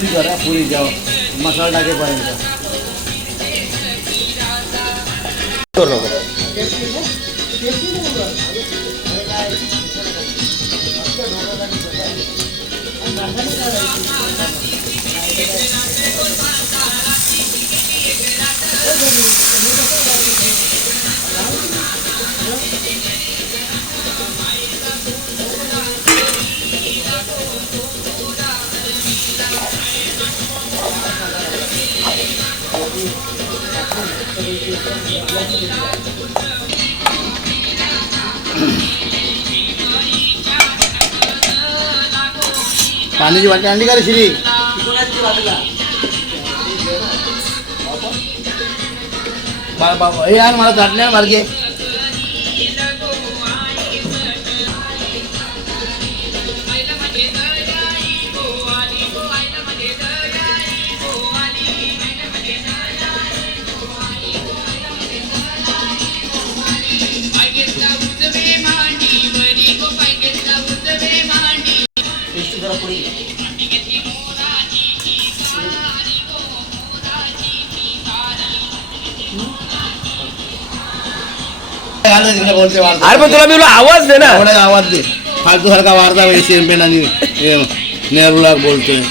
पुरी करा, पुरी द्या मसाला टाकेपर्यंत. पाण्याची वाटी आणली का रे श्री? हे यार मला चाटल्या मार्गे. अरे पण तुला मी आवाज दे ना. आवाज दे. फालतू सारखा वार्ता चेअरमॅन आणि नेहरूला बोलतोय.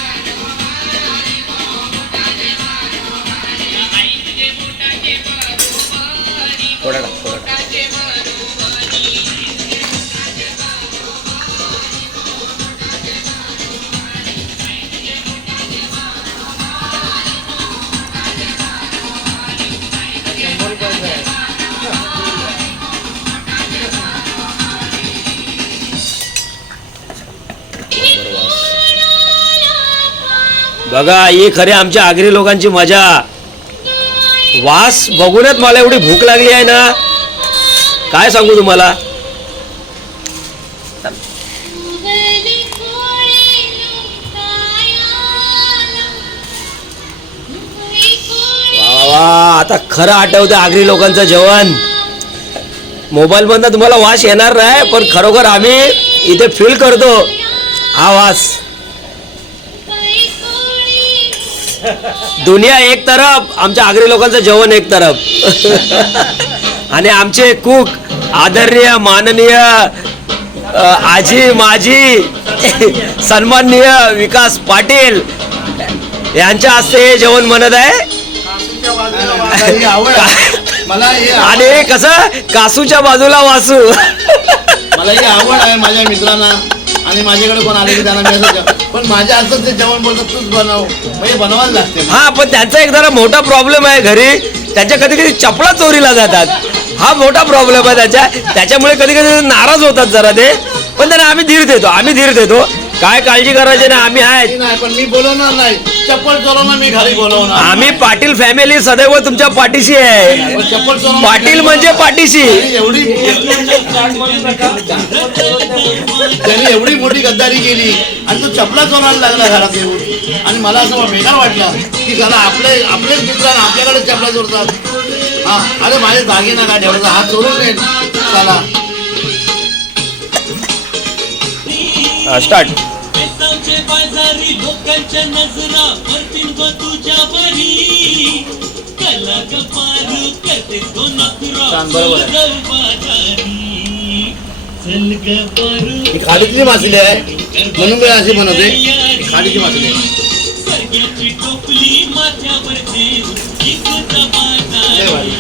बघा ही खरी आमच्या आगरी लोकांची मजा. वास बघूनच मला एवढी भूक लागली आहे ना, काय सांगू तुम्हाला. वा आता खरं आठवतं आगरी लोकांचं जेवण. मोबाईल मधनं तुम्हाला वास येणार नाही, पण खरोखर आम्ही इथे फील करतो हा वास. दुनिया एक तरफ, आमच्या आगरी लोकांचं जेवण एक तरफ. आणि आमचे कुक आदरणीय माननीय आजी माजी सन्माननीय विकास पाटील यांच्या हस्ते हे जेवण बनत आहे. आणि कसं कासूच्या बाजूला वासू. मला ही आवड आहे माझ्या मित्रांना, आणि माझ्याकडे कोण आले की त्यांना मी पण माझ्या हातात ते जेवण बोलतात तूच बनव, म्हणजे बनवायला लागते. हा पण त्यांचा एक जरा मोठा प्रॉब्लेम आहे घरी. त्यांच्या कधी कधी चपला चोरीला जातात. हा मोठा प्रॉब्लेम आहे त्याच्यामुळे कधी कधी नाराज होतात जरा ते. पण त्यांना आम्ही धीर देतो. काय काळजी करायची ना, आम्ही आहेत. पण मी बोलवणार नाही, चप्पल चोरवणार मी घरी बोलवणार. आम्ही पाटील फॅमिली सदैव तुमच्या पाठीशी आहे. पाटील म्हणजे पाठीशी. त्यांनी एवढी मोठी गद्दारी केली आणि तो चपला चोरायला लागला घरात येऊन. आणि मला असं वेगळं वाटलं की जरा आपलेच मित्रांना आपल्याकडे चपला चोरतात. हा अरे माझे दागिना काय ठेवायचा, हा चोरून नाही चला स्टार्ट. बाजारी लोकांच्या नजरा वरतील ग तुझ्या बरी कला गपारू करते तो नखरा चल गपारू. ही खाडीची मासली आहे म्हणून मी अशी बनवते. खाडीची मासली आहे. सर्ग्याची टोपली माथ्यावर ठेवून बाजारी